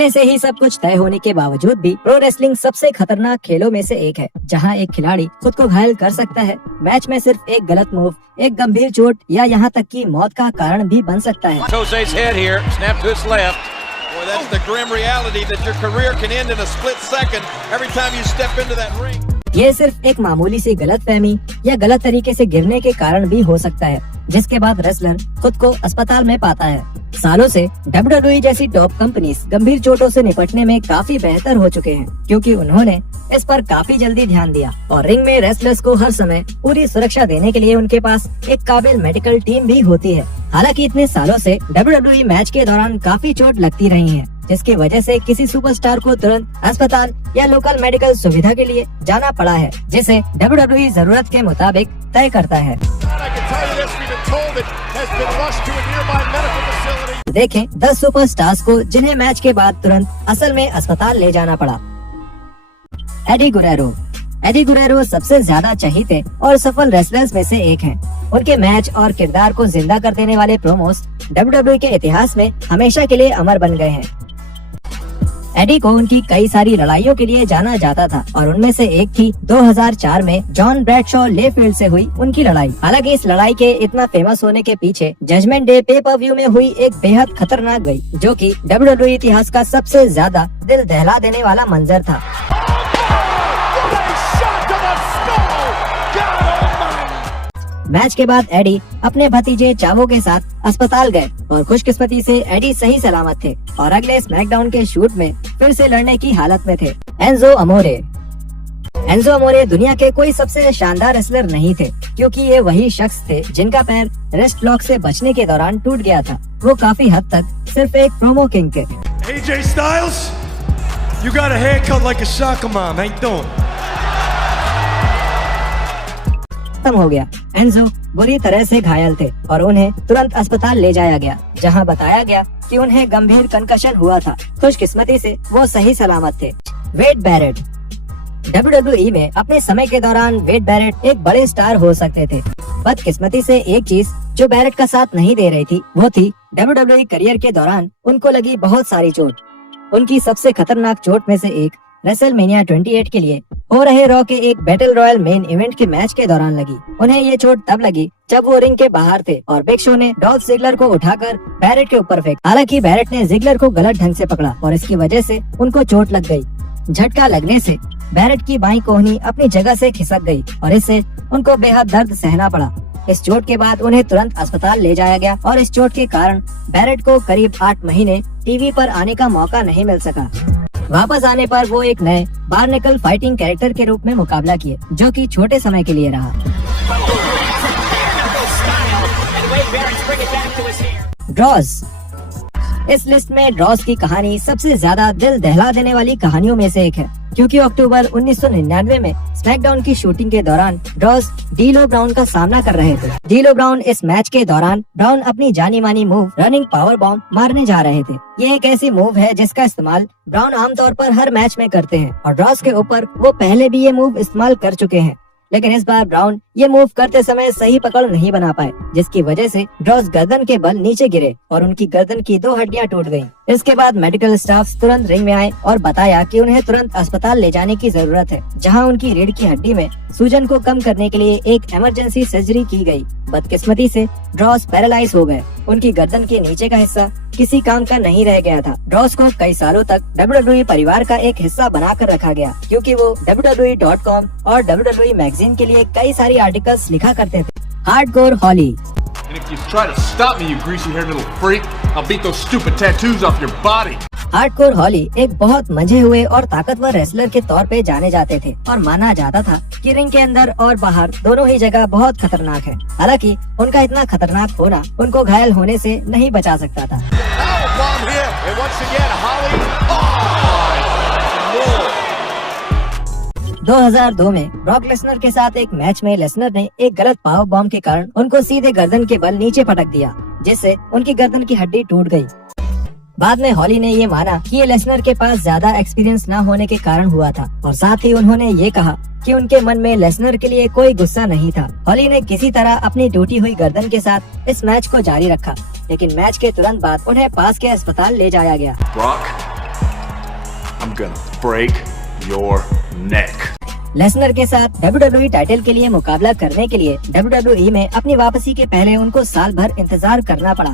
पहले से ही सब कुछ तय होने के बावजूद भी प्रो रेसलिंग सबसे खतरनाक खेलों में से एक है, जहां एक खिलाड़ी खुद को घायल कर सकता है। मैच में सिर्फ एक गलत मूव, एक गंभीर चोट या यहां तक कि मौत का कारण भी बन सकता है। That's the grim reality that your career can end in a split second every time you step into that ring. ये सिर्फ एक मामूली सी गलतफहमी या गलत तरीके से गिरने के कारण भी हो सकता है, जिसके बाद रेसलर खुद को अस्पताल में पाता है। सालों से WWE जैसी टॉप कंपनीज गंभीर चोटों से निपटने में काफी बेहतर हो चुके हैं, क्योंकि उन्होंने इस पर काफी जल्दी ध्यान दिया और रिंग में रेसलर्स को हर समय पूरी सुरक्षा देने के लिए उनके पास एक काबिल मेडिकल टीम भी होती है। हालांकि इतने सालों से WWE मैच के दौरान काफी चोट लगती रही है, जिसकी वजह से किसी सुपरस्टार को तुरंत अस्पताल या लोकल मेडिकल सुविधा के लिए जाना पड़ा है, जिसे WWE जरूरत के मुताबिक तय करता है। देखें 10 सुपरस्टार्स को जिन्हें मैच के बाद तुरंत असल में अस्पताल ले जाना पड़ा। एडी गुरेरो सबसे ज्यादा चहीते और सफल रेसलर्स में से एक हैं। उनके मैच और किरदार को जिंदा कर देने वाले प्रोमोस WWE के इतिहास में हमेशा के लिए अमर बन गए हैं। एडी को उनकी कई सारी लड़ाइयों के लिए जाना जाता था और उनमें से एक थी 2004 में जॉन ब्रैडशॉ लेफील्ड से हुई उनकी लड़ाई। हालांकि इस लड़ाई के इतना फेमस होने के पीछे जजमेंट डे पे पर व्यू में हुई एक बेहद खतरनाक गई, जो कि WWE इतिहास का सबसे ज्यादा दिल दहला देने वाला मंजर था। मैच के बाद एडी अपने भतीजे चावो के साथ अस्पताल गए और खुशकिस्मती से एडी सही सलामत थे और अगले स्मैकडाउन के शूट में फिर से लड़ने की हालत में थे। एंजो अमोरे दुनिया के कोई सबसे शानदार रेसलर नहीं थे, क्योंकि ये वही शख्स थे जिनका पैर रेस्ट लॉक से बचने के दौरान टूट गया था। वो काफी हद तक सिर्फ एक प्रोमो किंग थे। AJ Styles, you got a haircut like a soccer mom, ain't doing? खत्म हो गया। एंजो बुरी तरह से घायल थे और उन्हें तुरंत अस्पताल ले जाया गया, जहां बताया गया कि उन्हें गंभीर कंकशन हुआ था। खुशकिस्मती से वो सही सलामत थे। वेड बैरेट WWE में अपने समय के दौरान वेड बैरेट एक बड़े स्टार हो सकते थे। बदकिस्मती से एक चीज जो बैरेट का साथ नहीं दे रही थी, वो थी WWE करियर के दौरान उनको लगी बहुत सारी चोट। उनकी सबसे खतरनाक चोट में से एक रेसलमेनिया 28 के लिए हो रहे रॉ के एक बैटल रॉयल मेन इवेंट के मैच के दौरान लगी। उन्हें ये चोट तब लगी जब वो रिंग के बाहर थे और बिग शो ने डॉल्फ जिगलर को उठाकर बैरेट के ऊपर फेंका। हालांकि बैरेट ने जिगलर को गलत ढंग से पकड़ा और इसकी वजह से उनको चोट लग गई। झटका लगने से बैरेट की बाईं कोहनी अपनी जगह से खिसक गई और इससे उनको बेहद दर्द सहना पड़ा। इस चोट के बाद उन्हें तुरंत अस्पताल ले जाया गया और इस चोट के कारण बैरेट को करीब 8 महीने टीवी पर आने का मौका नहीं मिल सका। वापस आने पर वो एक नए बार्नेकल फाइटिंग कैरेक्टर के रूप में मुकाबला किए, जो कि छोटे समय के लिए रहा। ड्रॉज इस लिस्ट में ड्रॉज की कहानी सबसे ज्यादा दिल दहला देने वाली कहानियों में से एक है, क्योंकि अक्टूबर 1999 में स्मैकडाउन की शूटिंग के दौरान ड्रॉज डीलो ब्राउन का सामना कर रहे थे। डीलो ब्राउन इस मैच के दौरान ब्राउन अपनी जानी मानी मूव रनिंग पावर बॉम्ब मारने जा रहे थे। ये एक ऐसी मूव है जिसका इस्तेमाल ब्राउन आमतौर पर हर मैच में करते हैं और ड्रॉज के ऊपर वो पहले भी ये मूव इस्तेमाल कर चुके हैं, लेकिन इस बार ब्राउन ये मूव करते समय सही पकड़ नहीं बना पाए, जिसकी वजह से ड्रॉज गर्दन के बल नीचे गिरे और उनकी गर्दन की 2 हड्डियां टूट गयी। इसके बाद मेडिकल स्टाफ तुरंत रिंग में आए और बताया कि उन्हें तुरंत अस्पताल ले जाने की जरूरत है, जहां उनकी रीढ़ की हड्डी में सूजन को कम करने के लिए एक इमरजेंसी सर्जरी की गई। बदकिस्मती से ड्रॉज पैरालाइज हो गए। उनकी गर्दन के नीचे का हिस्सा किसी काम का नहीं रह गया था। ड्रॉज को कई सालों तक WWE परिवार का एक हिस्सा बनाकर रखा गया, क्योंकि वो WWE.com और WWE मैगजीन के लिए कई सारी आर्टिकल्स लिखा करते थे। हार्डकोर हॉली हार्डकोर हॉली एक बहुत मंझे हुए और ताकतवर रेसलर के तौर पे जाने जाते थे और माना जाता था कि रिंग के अंदर और बाहर दोनों ही जगह बहुत खतरनाक है। हालांकि उनका इतना खतरनाक होना उनको घायल होने से नहीं बचा सकता था। 2002 में ब्रॉक लेसनर के साथ एक मैच में लेसनर ने एक गलत पावर बॉम्ब के कारण उनको सीधे गर्दन के बल नीचे पटक दिया, जिससे उनकी गर्दन की हड्डी टूट गई। बाद में हॉली ने ये माना कि ये लेसनर के पास ज्यादा एक्सपीरियंस न होने के कारण हुआ था और साथ ही उन्होंने ये कहा कि उनके मन में लेसनर के लिए कोई गुस्सा नहीं था। हॉली ने किसी तरह अपनी टूटी हुई गर्दन के साथ इस मैच को जारी रखा, लेकिन मैच के तुरंत बाद उन्हें पास के अस्पताल ले जाया गया। Brock, I'm gonna break your neck. Lesnar के साथ WWE टाइटल के लिए मुकाबला करने के लिए WWE में अपनी वापसी के पहले उनको साल भर इंतजार करना पड़ा।